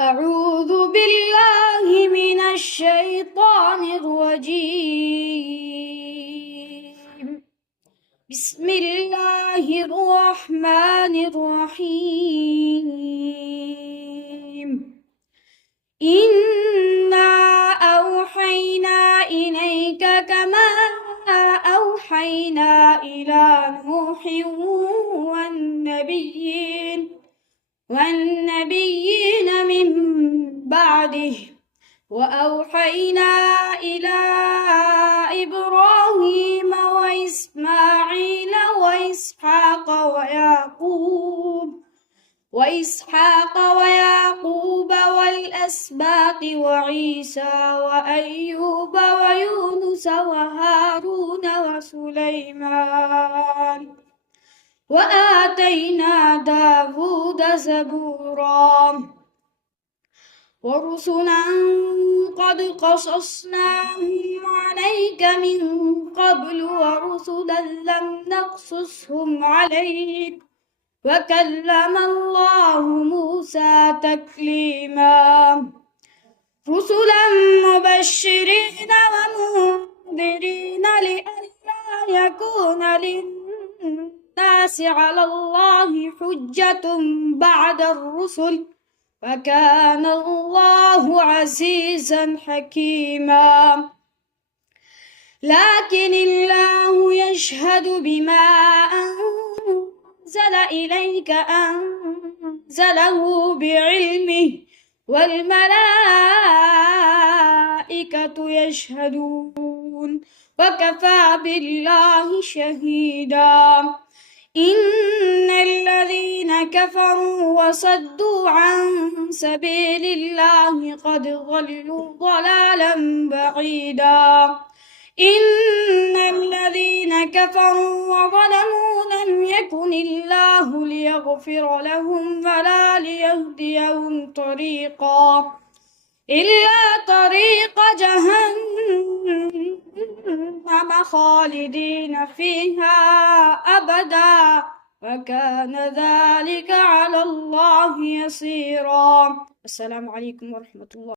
أعوذ بالله من الشيطان الرجيم. بسم الله الرحمن الرحيم. إنا أوحينا إليك كما أوحينا إلى نوح والنبيين من بعده، وأوحينا إلى إبراهيم وإسماعيل وإسحاق ويعقوب والأسباط وعيسى وأيوب ويونس وهارون وسليمان، وآتينا داود زبورا، ورسلا قد قصصناهم عليك من قبل ورسلا لم نقصصهم عليك، وكلم الله موسى تكليما. رسلا مبشرين ومنذرين لئلا يكون للناس على الله حجة بعد الرسل، وكان الله عزيزا حكيما. لكن الله يشهد بما أنزل إليك أنزله بعلمه، والملائكة يشهدون، وكفى بالله شهيدا. إن الذين كفروا وصدوا عن سبيل الله قد ضلوا ضلالا بعيدا. إن الذين كفروا وظلموا لم يكن الله ليغفر لهم ولا ليهديهم طريقا إلا طريق جهنم خالدين فيها أبدا، وكان ذلك على الله يسيرا. السلام عليكم ورحمة الله.